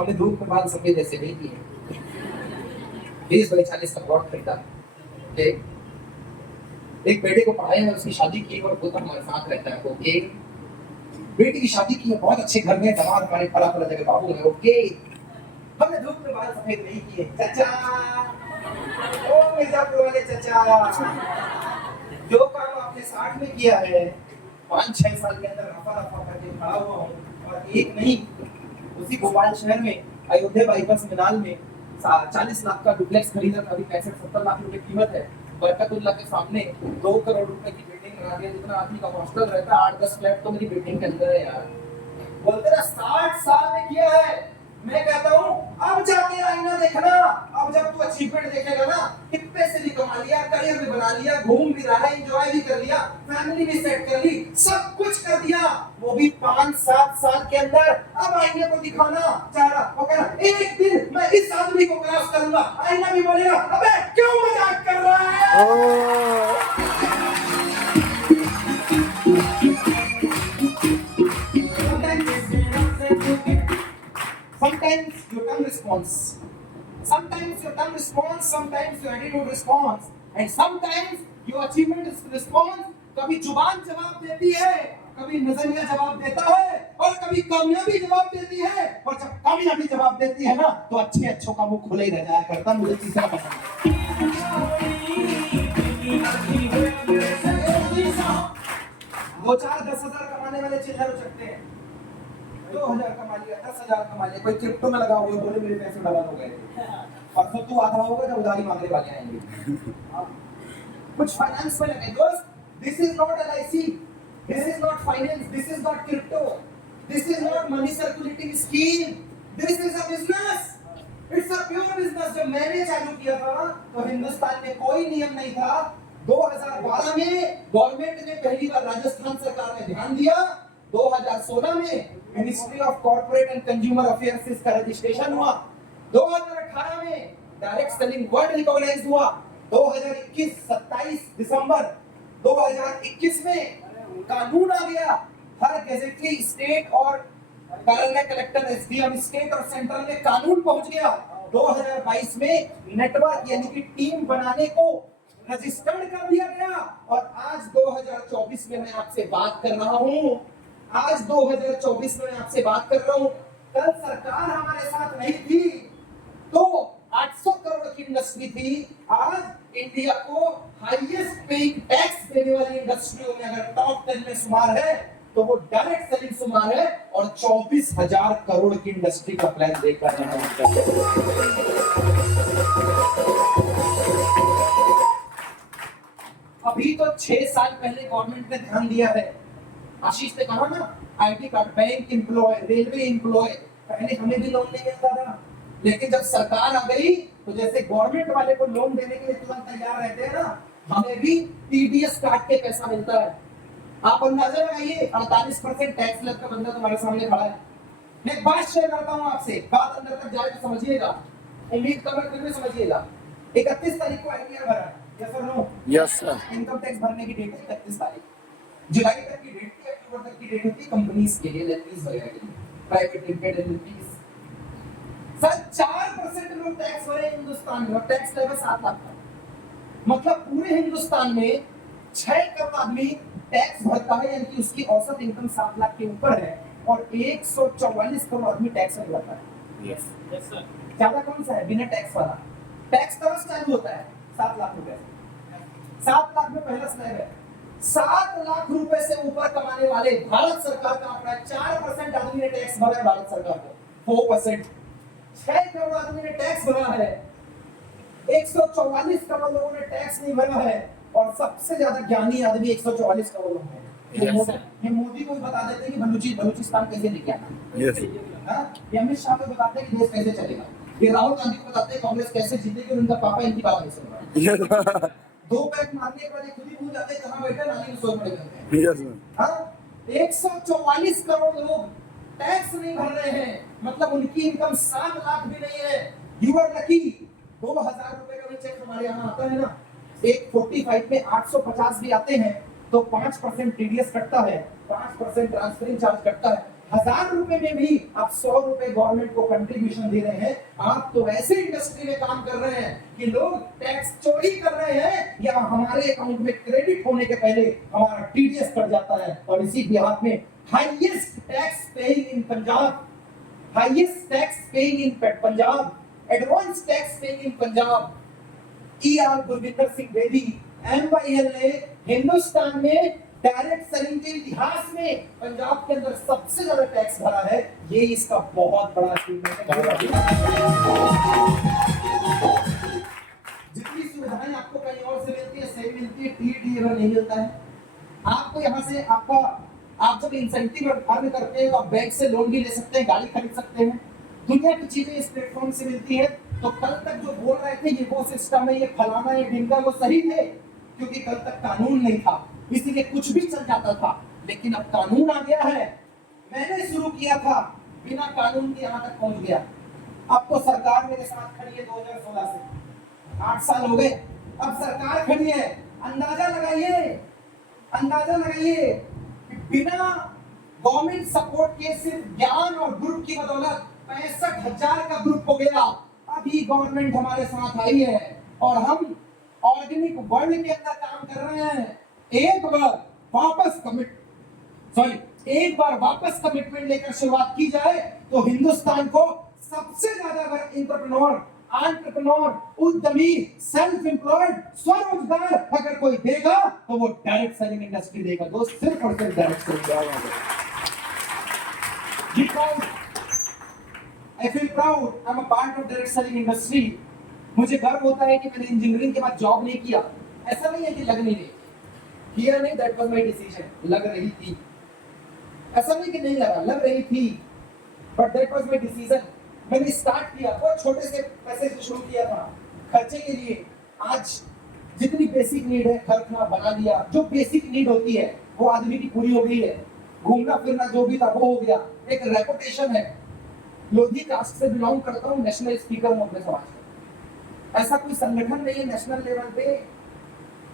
हमने धूप के बाद सफेद ऐसे नहीं किए। 20 बाई 40 का प्लॉट खरीदा, एक बेटे को पढ़ाया, उसकी शादी की और वो तो हमारे साथ रहता है। ओके, बेटी की शादी की है बहुत अच्छे घर में, दामाद हमारे फला फला जगह बाबू है। ओके, हमने धूप के बाद सफेद नहीं किए। चाचा, ओ मिर्जापुर वाले चाचा, जो काम आपने 60 में किया है 5-6 साल के अंदर रफा रफा करके खड़ा हुआ हूँ। और एक नहीं, उसी भोपाल शहर में अयोध्या बाईपास मिनाल में 40 लाख का डुप्लेक्स खरीदा था, अभी 65-70 लाख रुपए कीमत है। बरकतुल्लाह के सामने 2 करोड़ रुपए की बिल्डिंग बना दी, जितना आदमी का हॉस्टल रहता है 8-10 फ्लैट तो मेरी बिल्डिंग के अंदर है यार। बोलते ना 60 साल में किया है। मैं कहता हूँ अब जाके आईना देखना, अब जब तू अचीवमेंट देखेगा ना, कितने पैसे भी कमा लिया, करियर भी बना लिया, घूम भी रहा है, एंजॉय भी कर लिया, फैमिली भी सेट कर ली, सब कुछ कर दिया, वो भी 5-7 साल के अंदर। अब आईने को दिखाना चाह रहा, वो कह रहा एक दिन मैं इस आदमी को क्रॉस करूंगा, आईना भी बोलेगा अबे क्यों मजाक कर रहा है। Sometimes your tongue responds. Sometimes your tongue responds, sometimes your attitude responds, and sometimes your achievement responds. कभी जुबान जवाब देती है, कभी नजरिया जवाब देता है, और कभी कामयाबी जवाब देती है। और जब कामयाबी जवाब देती है ना, तो अच्छे अच्छों का मुंह खुले ही रह जाया करता। मुझे तीसरा पसंद है। 2-4-10 हजार कमाने वाले चिल्लर उचकते हैं, 2000 कमा लिया, 10,000 कमा लिया, कोई क्रिप्टो में लगा हुआ, बोले मेरे पैसे डबल हो गए। परसों तू आधा होगा जब उधारी मांगने वाले आएंगे। कुछ फाइनेंस में लगे दोस्त। This is not LIC, this is not finance, this is not crypto, this is not money circulating scheme, this is a business, it's a pure business. जब मैंने चालू किया था तो हिंदुस्तान में कोई नियम नहीं था। 2012 में गवर्नमेंट ने पहली बार, राजस्थान सरकार ने ध्यान दिया। 2016 में ministry of corporate and consumer affairs से इसका रजिस्ट्रेशन हुआ। 2018 में डायरेक्ट सेलिंग वर्ड रिकॉग्नाइज हुआ। 2021 27 दिसंबर 2021 में कानून आ गया। हर गेजेटरी स्टेट और कलेक्टर SDM स्टेट और सेंट्रल में कानून पहुंच गया। 2022 में नेटवर्क यानी कि टीम बनाने को रजिस्टर्ड कर दिया गया। और आज 2024 में मैं आपसे बात कर रहा हूं, आज 2024 में मैं आपसे बात कर रहा हूं। कल सरकार हमारे साथ नहीं थी तो 800 करोड़ की इंडस्ट्री थी। आज इंडिया को हाईएस्ट पेइंग टैक्स देने वाली इंडस्ट्रियों में अगर टॉप 10 में शुमार है तो वो डायरेक्ट सेलिंग शुमार है। और 24,000 करोड़ की इंडस्ट्री का प्लान देख रहे हैं। अभी तो 6 साल पहले गवर्नमेंट ने ध्यान दिया है। आशीष ने कहा ना, IT card, bank employ, railway employ, पहले हमें भी लोन नहीं मिलता था, लेकिन जब सरकार आ गई तो जैसे गवर्नमेंट वाले को लोन देने के लिए तुरंत तैयार रहते हैं ना, हमें भी TDS काट के पैसा मिलता है। आप अंदाजा लगाइए, 48% टैक्स लगता बंदा तुम्हारे सामने खड़ा है। मैं एक बात शेयर करता हूँ आपसे, बात अंदर तक जाए तो समझिएगा, उम्मीद कर रहा हूँ समझिएगा। 31 तारीख को ITR भरा, यस और no? Yes sir. Income tax भरने की डेट है 31 तारीख। जुलाई तक की डेट थी, अक्टूबर तक की डेट होती कंपनीज के लिए, LLPs वगैरह के लिए, प्राइवेट लिमिटेड LLPs। सर 4% लोग टैक्स भरे हिंदुस्तान में, और टैक्स लेवल 7 लाख का। मतलब पूरे हिंदुस्तान में 6 करोड़ आदमी टैक्स भरता है, यानी कि उसकी औसत इनकम 7 लाख के ऊपर है, और 144 करोड़ आदमी टैक्स नहीं भरता है। Yes sir. ज्यादा कौन सा है बिना टैक्स वाला? टैक्स कब चालू होता है? 7 लाख रुपए। 7 लाख में पहला स्लैब है। 7 लाख रुपए से ऊपर कमाने वाले, भारत सरकार का आंकड़ा है, 4% आदमी ने टैक्स भरा है भारत सरकार को, 4%। 6 करोड़ आदमी ने टैक्स भरा है, 144 करोड़ लोगों ने टैक्स नहीं भरा है, और सबसे ज्यादा ज्ञानी आदमी 144 करोड़ लोग हैं। ये मोदी को भी बता देते हैं कि बलूचिस्तान कैसे लेके आना। यस। ये अमित शाह को बताते हैं कि देश कैसे चलेगा। ये राहुल गांधी को बताते हैं कांग्रेस कैसे जीतेगी, उनका पापा इनकी बात नहीं सुन रहा। 2 पैक मारने के बाद खुद ही भूल जाते हैं कहां बैठे, नाली में सो पड़े करते हैं। यस। हाँ, 144 करोड़ लोग टैक्स नहीं भर रहे हैं, मतलब उनकी इनकम 7 लाख भी नहीं है। You are lucky. 2000 रुपए का भी चेक हमारे यहाँ आता है ना, 145 में 850 भी आते हैं तो 5% TDS कटता है, 5% ट्रांसफरिंग चार्ज कटता है। 1000 रुपए में भी आप 100 रुपए गवर्नमेंट को कंट्रीब्यूशन दे रहे हैं। आप तो ऐसे इंडस्ट्री में काम कर रहे हैं कि लोग टैक्स चोरी कर रहे हैं या हमारे अकाउंट में क्रेडिट होने के पहले हमारा टीडीएस कट जाता है। और इसी बिहार में हाईएस्ट टैक्स पेइंग इन पंजाब, हाईएस्ट टैक्स पेइंग इन पंजाब, एडवांस टैक्स पेइंग इन पंजाब, E.R. गुरविंदर सिंह बेदी MYL ने हिंदुस्तान में डायरेक्ट सेलिंग के इतिहास में पंजाब के अंदर सबसे ज्यादा टैक्स भरा है। ये इसका बहुत बड़ा अचीवमेंट है। जितनी सुविधाएं आपको कहीं और से मिलती है सही मिलती है, टीडीए में नहीं मिलता है। आपको यहाँ से आप जब इंसेंटिव अर्न करते हैं तो आप बैंक से लोन भी ले सकते हैं, गाड़ी खरीद सकते हैं, दुनिया की चीजें इस प्लेटफॉर्म से मिलती है। तो कल तक जो बोल रहे थे ये वो सिस्टम है, ये फलाना, ये ढिमका, वो सही थे, क्योंकि कल तक कानून नहीं था, इसलिए कुछ भी चल जाता था। लेकिन अब कानून आ गया है। मैंने शुरू किया था बिना कानून के, यहाँ तक पहुंच गया। अब तो सरकार मेरे साथ खड़ी है 2016 से 8 साल हो गए। अब सरकार खड़ी है। अंदाजा लगाइए कि बिना गवर्नमेंट सपोर्ट के सिर्फ ज्ञान और ग्रुप की बदौलत 65,000 का ग्रुप हो गया। अभी गवर्नमेंट हमारे साथ आई है और हम ऑर्गेनिक वर्ल्ड के अंदर काम कर रहे हैं। एक बार वापस कमिटमेंट लेकर शुरुआत की जाए तो हिंदुस्तान को सबसे ज्यादा अगर एंटरप्रेन्योर, उद्यमी, सेल्फ एम्प्लॉयड, स्वरोजगार अगर कोई देगा तो वो डायरेक्ट सेलिंग इंडस्ट्री देगा। दोस्त, सिर्फ और सिर्फ direct selling. I feel proud I'm a part of direct selling industry। मुझे गर्व होता है कि मैंने इंजीनियरिंग के बाद जॉब नहीं किया। ऐसा नहीं है कि लग नहीं रही, किया नहीं, that was my decision। लग रही थी, ऐसा नहीं कि नहीं लगा, लग रही थी, but that was my decision। मैंने स्टार्ट किया, बहुत छोटे से पैसे से शुरू किया था, खर्चे के लिए। आज जितनी बेसिक नीड है खर्चना बना दिया। जो बेसिक नीड होती है वो आदमी की पूरी हो गई है। घूमना फिरना जो भी था वो हो गया। एक रेपुटेशन है। लोधी कास्ट से बिलोंग करता हूँ, नेशनल स्पीकर हूँ अपने समाज का। ऐसा कोई संगठन नहीं है नेशनल लेवल पे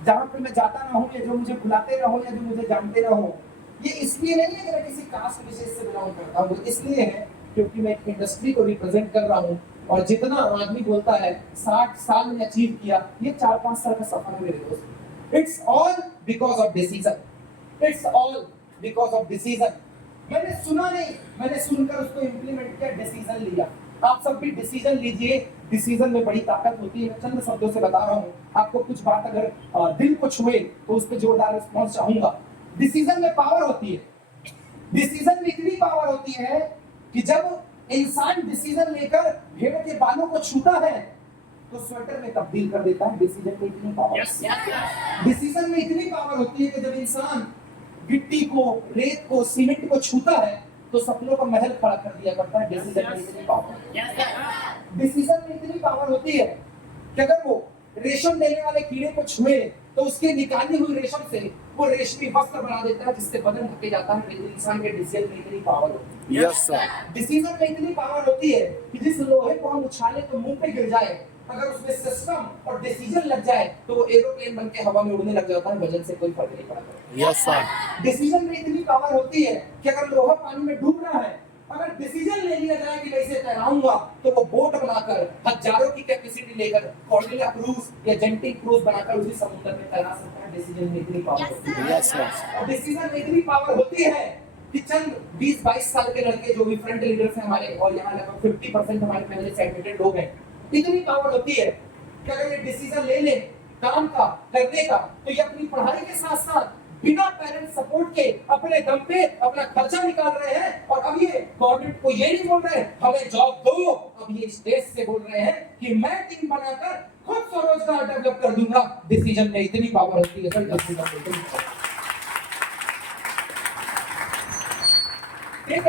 जहाँ पे मैं जाता ना हूँ, या जो मुझे बुलाते ना हो, या जो मुझे जानते ना हो। ये इसलिए नहीं है कि मैं किसी कास्ट विशेष से बिलोंग करता हूँ, इसलिए है क्योंकि मैं एक इंडस्ट्री को रिप्रेजेंट कर रहा हूँ। और जितना आदमी बोलता है 60 साल में अचीव किया, ये 4-5 साल का सफर है मेरे दोस्त। It's all because of decision, it's all because of decision. मैंने सुना नहीं, मैंने सुनकर उसको इंप्लीमेंट किया, डिसीजन लिया। आप सब भी डिसीजन लीजिए। डिसीजन में बड़ी ताकत होती है। मैं चंद शब्दों से बता रहा हूँ आपको। कुछ बात अगर दिल को छुए तो उस पर जोरदार रिस्पॉन्स चाहूंगा। डिसीजन में पावर होती है। डिसीजन में इतनी पावर होती है कि जब इंसान डिसीजन लेकर भेड़ के बालों को छूता है तो स्वेटर में तब्दील कर देता है। डिसीजन में इतनी पावर, डिसीजन में इतनी पावर होती है कि जब इंसान गिट्टी को, रेत को, सीमेंट को छूता है तो सपनों का महल खड़ा कर दिया करता है। डिसीजन में इतनी पावर, डिसीजन में इतनी पावर होती है कि अगर वो रेशम देने वाले कीड़े को छुए तो उसके निकाली हुई रेशम से वो रेशमी वस्त्र बना देता है, जिससे बदन ढके जाता है। लेकिन इंसान के डिसीजन में इतनी पावर होती है। यस सर, डिसीजन में इतनी पावर होती है कि जिस लोहे को हम उछाले तो मुंह पे गिर जाए, अगर उसमें सिस्टम और डिसीजन लग जाए तो वो एरोप्लेन बनके हवा में उड़ने लग जाता है। वजन से कोई फर्क नहीं पड़ता। यस सर, डिसीजन में इतनी पावर होती है कि अगर लोहा पानी में डूब रहा है, अगर डिसीजन ले लिया जाए कि वैसे तैराऊंगा, तो वो बोट बनाकर हजारों की कैपेसिटी लेकर कॉर्डेलिया क्रूज या जेंटिल क्रूज बनाकर उसी समुद्र में तैरा सकता है। डिसीजन में इतनी पावर होती है। यस सर, डिसीजन में इतनी पावर होती है कि चंद 20-22 साल के लड़के जो भी फ्रंट लीडर्स हैं हमारे, और यहाँ लगभग 50% हमारे पहले से एडमिटेड लोग हैं, इतनी पावर होती है कि अगर ये डिसीजन ले ले काम का, करने का, तो ये अपनी पढ़ाई के साथ साथ बिना पेरेंट सपोर्ट के अपने दम पे अपना खर्चा निकाल रहे हैं। और अब ये गवर्नमेंट को ये नहीं बोल रहे हमें जॉब दो, अब ये स्टेज से बोल रहे हैं कि मैं टीम बनाकर खुद स्वरोजगार डेवलप कर दूंगा। डिसीजन में इतनी पावर होती है सर।